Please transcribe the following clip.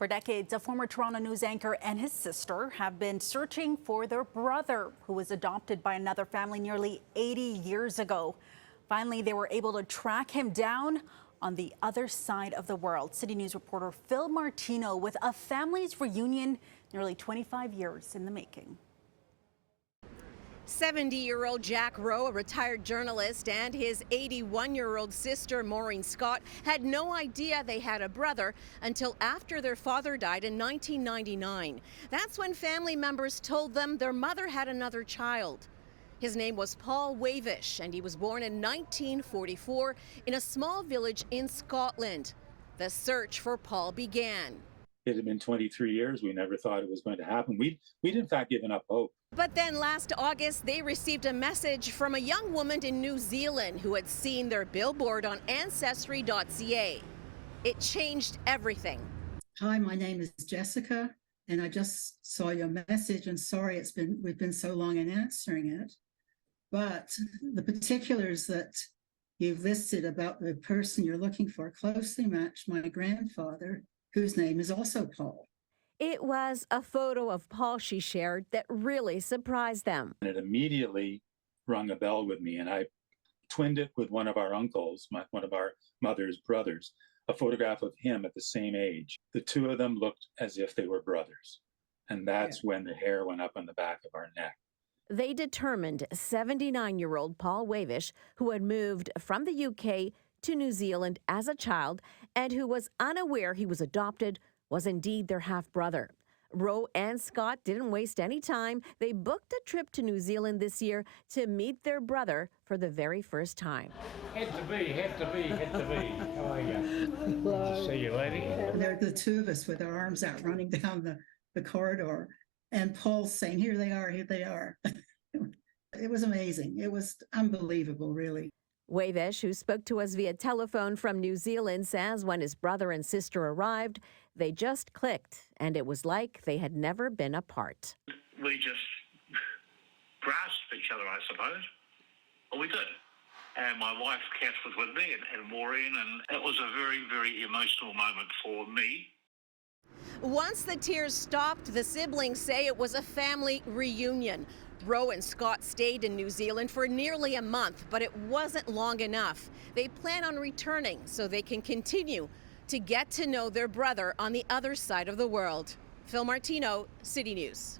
For decades, a former Toronto News anchor and his sister have been searching for their brother, who was adopted by another family nearly 80 years ago. Finally, they were able to track him down on the other side of the world. City News reporter Fil Martino with a family's reunion nearly 25 years in the making. 70-year-old Jack Roe, a retired journalist, and his 81-year-old sister, Maureen Scott, had no idea they had a brother until after their father died in 1999. That's when family members told them their mother had another child. His name was Paul Wavish, and he was born in 1944 in a small village in Scotland. The search for Paul began. It had been 23 years. We never thought it was going to happen. We'd in fact given up hope. But then last August, they received a message from a young woman in New Zealand who had seen their billboard on Ancestry.ca. It changed everything. Hi, my name is Jessica, and I just saw your message, and sorry we've been so long in answering it. But the particulars that you've listed about the person you're looking for closely match my grandfather, whose name is also Paul. It was a photo of Paul she shared that really surprised them. And it immediately rung a bell with me, and I twinned it with one of our uncles, one of our mother's brothers, a photograph of him at the same age. The two of them looked as if they were brothers, and that's when the hair went up on the back of our neck. They determined 79-year-old Paul Wavish, who had moved from the UK to New Zealand as a child and who was unaware he was adopted, was indeed their half-brother. Roe and Scott didn't waste any time. They booked a trip to New Zealand this year to meet their brother for the very first time. Had to be. How are you? Hello. See you, lady. And there are the two of us with our arms out running down the corridor. And Paul's saying, here they are, here they are. It was amazing. It was unbelievable, really. Wavish, who spoke to us via telephone from New Zealand, says when his brother and sister arrived, they just clicked, and it was like they had never been apart. We just grasped each other, I suppose. Well, we did. And my wife, Kath, was with me, and Maureen, and it was a very, very emotional moment for me. Once the tears stopped, the siblings say it was a family reunion. Roe and Scott stayed in New Zealand for nearly a month, but it wasn't long enough. They plan on returning so they can continue to get to know their brother on the other side of the world. Fil Martino, City News.